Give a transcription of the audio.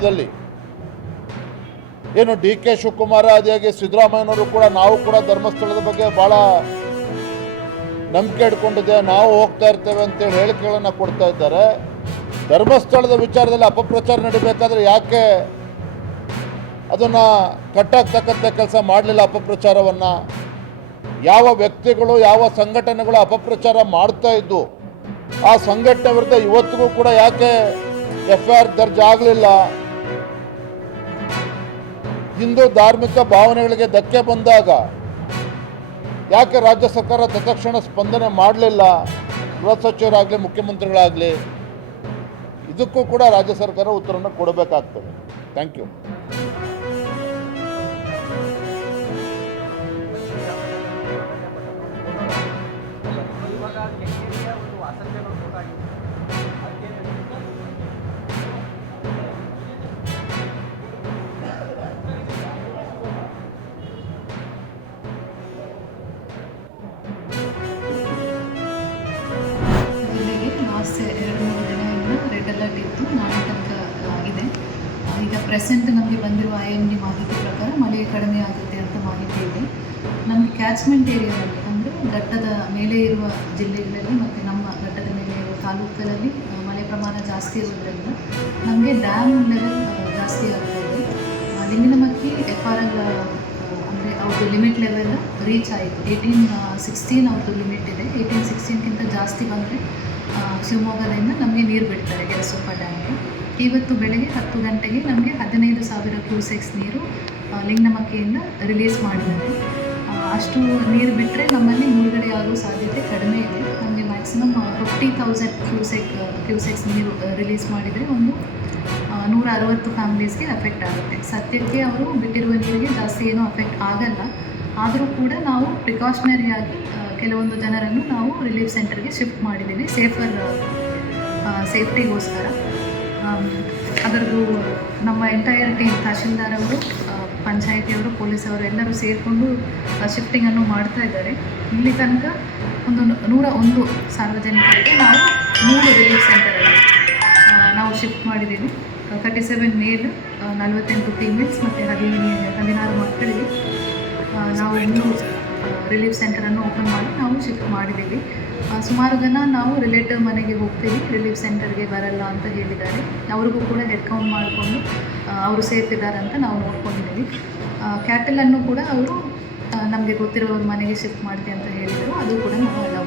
ಧರ್ಮಸ್ಥಳದಲ್ಲಿ ಏನು D K Shivakumar ಅದಾಗಿ ಸಿದ್ದರಾಮಯ್ಯನವರು ಕೂಡ ನಾವು ಕೂಡ ಧರ್ಮಸ್ಥಳದ ಬಗ್ಗೆ ಭಾಳ ನಂಬಿಕೆ ಇಟ್ಕೊಂಡಿದ್ದೆ, ನಾವು ಹೋಗ್ತಾ ಇರ್ತೇವೆ ಅಂತೇಳಿ ಹೇಳಿಕೆಗಳನ್ನು ಕೊಡ್ತಾ ಇದ್ದಾರೆ. ಧರ್ಮಸ್ಥಳದ ವಿಚಾರದಲ್ಲಿ ಅಪಪ್ರಚಾರ ನಡಿಬೇಕಾದ್ರೆ ಯಾಕೆ ಅದನ್ನು ಕಟ್ಟಾಗ್ತಕ್ಕಂಥ ಕೆಲಸ ಮಾಡಲಿಲ್ಲ? ಅಪಪ್ರಚಾರವನ್ನು ಯಾವ ವ್ಯಕ್ತಿಗಳು ಯಾವ ಸಂಘಟನೆಗಳು ಅಪಪ್ರಚಾರ ಮಾಡ್ತಾ ಇದ್ದು ಆ ಸಂಘಟನೆ ವಿರುದ್ಧ ಇವತ್ತಿಗೂ ಕೂಡ ಯಾಕೆ FIR ದರ್ಜ್ ಆಗಲಿಲ್ಲ? ಹಿಂದೂ ಧಾರ್ಮಿಕ ಭಾವನೆಗಳಿಗೆ ಧಕ್ಕೆ ಬಂದಾಗ ಯಾಕೆ ರಾಜ್ಯ ಸರ್ಕಾರ ತತ್ಕ್ಷಣ ಸ್ಪಂದನೆ ಮಾಡಲಿಲ್ಲ? ಗೃಹ ಸಚಿವರಾಗಲಿ ಮುಖ್ಯಮಂತ್ರಿಗಳಾಗಲಿ ಇದಕ್ಕೂ ಕೂಡ ರಾಜ್ಯ ಸರ್ಕಾರ ಉತ್ತರವನ್ನು ಕೊಡಬೇಕಾಗ್ತದೆ. Thank you. ಲಾಸ್ಟ್ 2-3 ದಿನದಿಂದ ರೆಡ್ ಅಲರ್ಟ್ ಇತ್ತು, ನಾಳೆ ತನಕ ಇದೆ. ಈಗ ಪ್ರೆಸೆಂಟ್ ನಮಗೆ ಬಂದಿರುವ IMD ಮಾಹಿತಿ ಪ್ರಕಾರ ಮಳೆ ಕಡಿಮೆ ಆಗುತ್ತೆ ಅಂತ ಮಾಹಿತಿ ಇದೆ. ನಮಗೆ ಕ್ಯಾಚ್ಮೆಂಟ್ ಏರಿಯಾದಲ್ಲಿ ಅಂದರೆ ಘಟ್ಟದ ಮೇಲೆ ಇರುವ ಜಿಲ್ಲೆಗಳಲ್ಲಿ ಮತ್ತು ನಮ್ಮ ಘಟ್ಟದ ಮೇಲೆ ಇರುವ ತಾಲೂಕುಗಳಲ್ಲಿ ಮಳೆ ಪ್ರಮಾಣ ಜಾಸ್ತಿ ಇರೋದ್ರಿಂದ ನಮಗೆ ಡ್ಯಾಮ್ ಲೆವೆಲ್ ಜಾಸ್ತಿ ಆಗ್ತಾ ಇದೆ. ಲಿಂಗನಮಕ್ಕಿ FRL ಅಂದರೆ ಅವ್ರದ್ದು ಲಿಮಿಟ್ ಲೆವೆಲ್ ರೀಚ್ ಆಯಿತು. 1816 ಅವ್ರದ್ದು ಲಿಮಿಟ್ ಇದೆ. 1816ಕ್ಕಿಂತ ಜಾಸ್ತಿ ಬಂದರೆ ಶಿವಮೊಗ್ಗದಿಂದ ನಮಗೆ ನೀರು ಬಿಡ್ತಾರೆ ಗೆರಸೊಪ್ಪ ಡ್ಯಾಮ್ಗೆ. ಇವತ್ತು ಬೆಳಗ್ಗೆ 10 ಗಂಟೆಗೆ ನಮಗೆ 15,000 ಕ್ಯೂಸೆಕ್ಸ್ ನೀರು ಲಿಂಗನಮಕ್ಕಿಯಿಂದ ರಿಲೀಸ್ ಮಾಡಿದ್ದಾರೆ. ಅಷ್ಟು ನೀರು ಬಿಟ್ಟರೆ ನಮ್ಮಲ್ಲಿ ಮುಳುಗಡೆ ಆಗೋ ಸಾಧ್ಯತೆ ಕಡಿಮೆ ಇದೆ. ನಮಗೆ ಮ್ಯಾಕ್ಸಿಮಮ್ 50,000 ಕ್ಯೂಸೆಕ್ಸ್ ನೀರು ರಿಲೀಸ್ ಮಾಡಿದರೆ ಒಂದು 160 ಫ್ಯಾಮಿಲೀಸ್ಗೆ ಅಫೆಕ್ಟ್ ಆಗುತ್ತೆ. ಸದ್ಯಕ್ಕೆ ಅವರು ಬಿಟ್ಟಿರುವ ನೀರಿಗೆ ಜಾಸ್ತಿ ಏನೂ ಅಫೆಕ್ಟ್ ಆಗಲ್ಲ. ಆದರೂ ಕೂಡ ನಾವು ಪ್ರಿಕಾಷನರಿಯಾಗಿ ಕೆಲವೊಂದು ಜನರನ್ನು ನಾವು ರಿಲೀಫ್ ಸೆಂಟರ್ಗೆ ಶಿಫ್ಟ್ ಮಾಡಿದ್ದೀವಿ ಸೇಫ್ಟಿಗೋಸ್ಕರ. ಅದರದ್ದು ನಮ್ಮ ಎಂಟೈರ್ ಟೀಮ್ ತಹಶೀಲ್ದಾರ್ ಅವರು, ಪಂಚಾಯಿತಿಯವರು, ಪೊಲೀಸವರು ಎಲ್ಲರೂ ಸೇರಿಕೊಂಡು ಶಿಫ್ಟಿಂಗನ್ನು ಮಾಡ್ತಾ ಇದ್ದಾರೆ. ಇಲ್ಲಿ ತನಕ ಒಂದು 101 ಸಾರ್ವಜನಿಕರಿಗೆ ನಾವು 3 ರಿಲೀಫ್ ಸೆಂಟರಲ್ಲಿ ನಾವು ಶಿಫ್ಟ್ ಮಾಡಿದ್ದೀವಿ. 37 ಮೇಲ್, 48 ಫೀಮೇಲ್ಸ್ ಮತ್ತು 16 ಮಕ್ಕಳಿಗೆ ನಾವು ಇನ್ನೂ ರಿಲೀಫ್ ಸೆಂಟರನ್ನು ಓಪನ್ ಮಾಡಿ ನಾವು ಶಿಫ್ಟ್ ಮಾಡಿದ್ದೀವಿ. ಸುಮಾರು ಜನ ನಾವು ರಿಲೇಟಿವ್ ಮನೆಗೆ ಹೋಗ್ತೀವಿ, ರಿಲೀಫ್ ಸೆಂಟರ್ಗೆ ಬರಲ್ಲ ಅಂತ ಹೇಳಿದ್ದಾರೆ. ಅವ್ರಿಗೂ ಕೂಡ ಹೆಡ್ ಕೌಂಟ್ ಮಾಡಿಕೊಂಡು ಅವರು ಸೇಫ್ ಇದ್ದಾರೆ ಅಂತ ನಾವು ನೋಡ್ಕೊಂಡಿದ್ದೀವಿ. ಕ್ಯಾಟಲನ್ನು ಕೂಡ ಅವರು ನಮಗೆ ಗೊತ್ತಿರೋರ ಮನೆಗೆ ಶಿಫ್ಟ್ ಮಾಡ್ತೀವಿ ಅಂತ ಹೇಳಿದರು, ಅದು ಕೂಡ ನಾವು